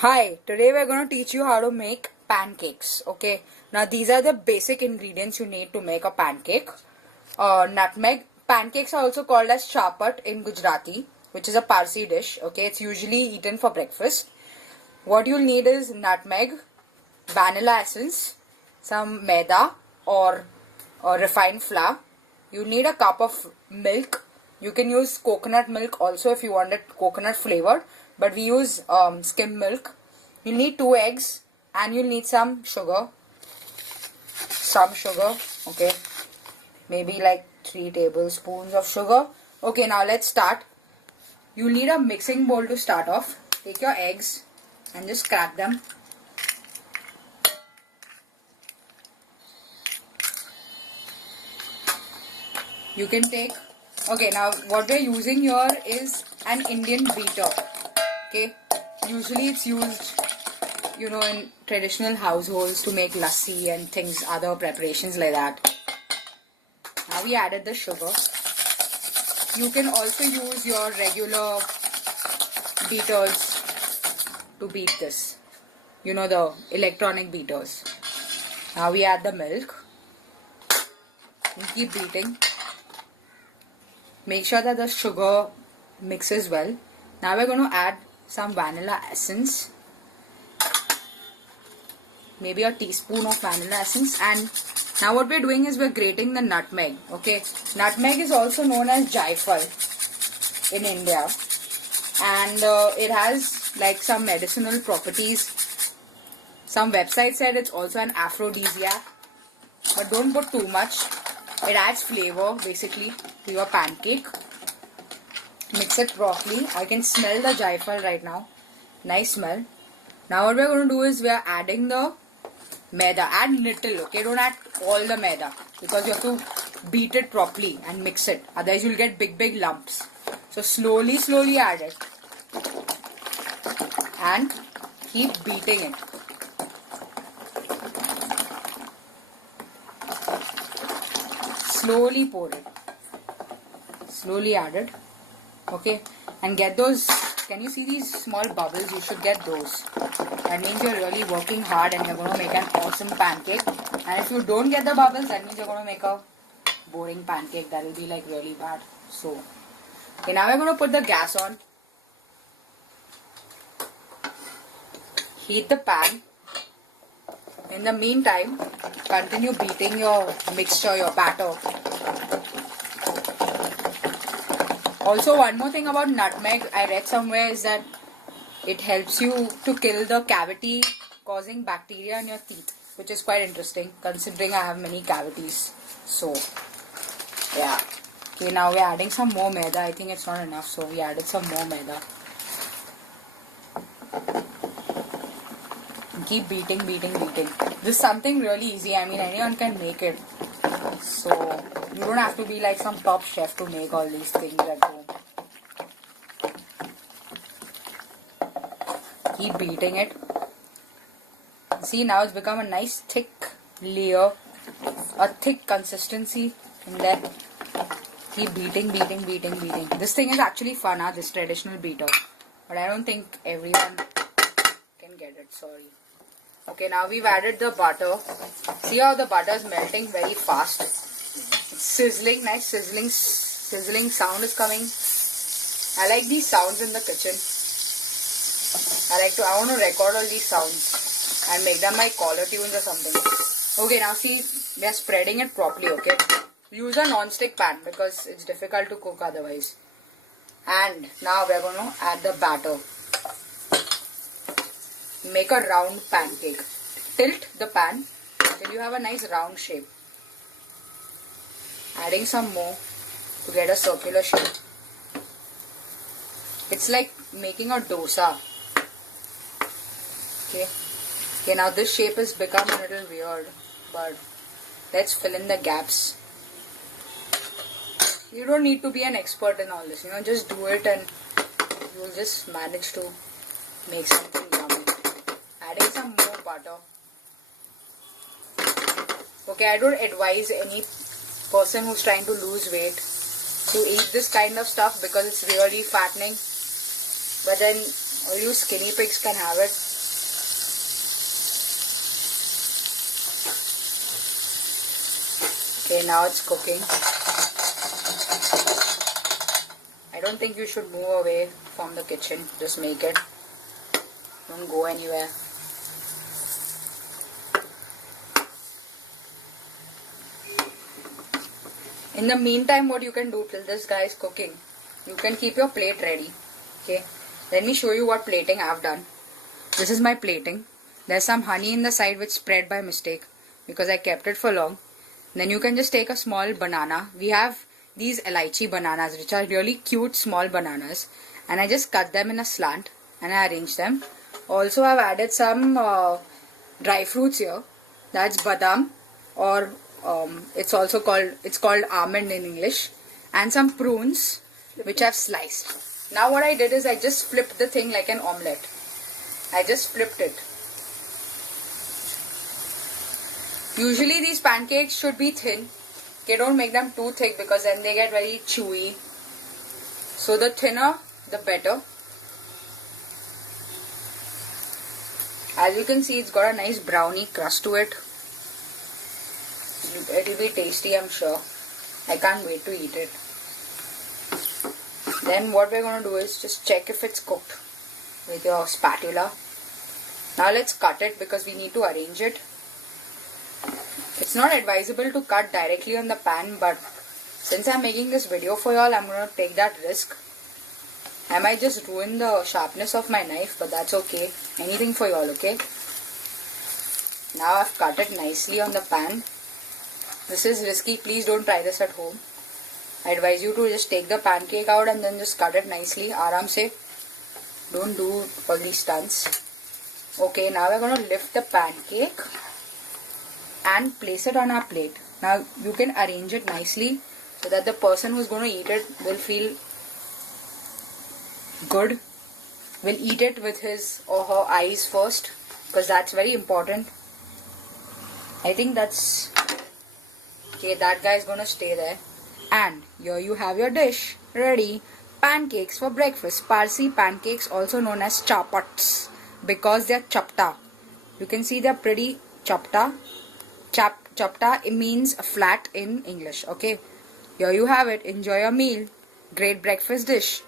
Hi, today we're going to teach you how to make pancakes. Okay, now these are the basic ingredients you need to make a pancake. Nutmeg. Pancakes are also called as chaapats in Gujarati, which is a Parsi dish. Okay, it's usually eaten for breakfast. What you'll need is nutmeg, vanilla essence, some maida or refined flour. You need a cup of milk. You can use coconut milk also if you want it coconut flavored, but we use skim milk. You need 2 eggs and you'll need some sugar. Okay, maybe like 3 tablespoons of sugar. Okay, now let's start. You need a mixing bowl to start off. Take your eggs and just crack them. You can take, okay, now what we're using here is an Indian beater. Okay, usually it's used, in traditional households to make lassi and things, other preparations like that. Now we added the sugar. You can also use your regular beaters to beat this. The electronic beaters. Now we add the milk. We keep beating. Make sure that the sugar mixes well. Now we're going to add some vanilla essence. Maybe a teaspoon of vanilla essence. And now what we're doing is we're grating the nutmeg. Okay, nutmeg is also known as jaifal in India. And it has like some medicinal properties. Some websites said it's also an aphrodisiac. But don't put too much. It adds flavor basically to your pancake. Mix it properly. I can smell the jaifal right now. Nice smell. Now what we're going to do is we're adding the maida. Add little, okay? Don't add all the maida because you have to beat it properly and mix it. Otherwise you'll get big lumps. So slowly add it. And keep beating it. Slowly pour it. Slowly add it. Okay. And get those. Can you see these small bubbles? You should get those. That means you're really working hard and you're going to make an awesome pancake. And if you don't get the bubbles, that means you're going to make a boring pancake. That will be like really bad. So, okay, now we're going to put the gas on. Heat the pan. In the meantime, continue beating your mixture, your batter. Also, one more thing about nutmeg I read somewhere is that it helps you to kill the cavity causing bacteria in your teeth, which is quite interesting considering I have many cavities. So, yeah. Okay, now we're adding some more maida. I think it's not enough, so we added some more maida. Keep beating. This is something really easy. I mean, anyone can make it. So, you don't have to be like some top chef to make all these things at home. Keep beating it. See, now it's become a nice thick layer, a thick consistency in that. Keep beating. This thing is actually fun, this traditional beater. But I don't think everyone can get it, sorry. Okay, now we've added the butter. See how the butter is melting very fast. It's sizzling, nice sizzling sound is coming. I like these sounds in the kitchen. I want to record all these sounds and make them my caller tunes or something. Okay, now see, we are spreading it properly, okay? Use a non-stick pan because it's difficult to cook otherwise. And now we are going to add the batter. Make a round pancake. Tilt the pan till you have a nice round shape. Adding some more to get a circular shape. It's like making a dosa. Okay, now this shape has become a little weird, but let's fill in the gaps. You don't need to be an expert in all this, just do it and you'll just manage to make something yummy. Adding some more butter. Okay, I don't advise any person who's trying to lose weight to eat this kind of stuff because it's really fattening. But then All you skinny pigs can have it. Okay, now it's cooking. I don't think you should move away from the kitchen. Just make it. Don't go anywhere. In the meantime, what you can do till this guy is cooking, you can keep your plate ready. Okay, let me show you what plating I've done. This is my plating. There's some honey in the side which spread by mistake because I kept it for long. Then you can just take a small banana. We have these elaichi bananas which are really cute small bananas, and I just cut them in a slant and I arrange them. Also, I've added some dry fruits here. That's badam, or it's called almond in English, and some prunes which I've sliced. Now what I did is I just flipped the thing like an omelette. I just flipped it. Usually these pancakes should be thin. Okay, don't make them too thick because then they get very chewy. So the thinner, the better. As you can see, it's got a nice brownie crust to it. It will be tasty, I'm sure. I can't wait to eat it. Then what we're going to do is just check if it's cooked with your spatula. Now let's cut it because we need to arrange it. It's not advisable to cut directly on the pan, but since I'm making this video for y'all, I'm going to take that risk. I might just ruin the sharpness of my knife, but that's okay. Anything for y'all, okay? Now I've cut it nicely on the pan. This is risky. Please don't try this at home. I advise you to just take the pancake out and then just cut it nicely. Aaram se. Don't do all these stunts. Okay, now we're going to lift the pancake and place it on our plate. Now you can arrange it nicely so that the person who's going to eat it will feel good. Will eat it with his or her eyes first, because that's very important. I think that's okay. That guy is going to stay there. And here you have your dish ready. Pancakes for breakfast. Parsi pancakes, also known as chaapats, because they're chapta. You can see they're pretty chapta. Chapta, it means flat in English. Okay, here you have it. Enjoy your meal. Great breakfast dish.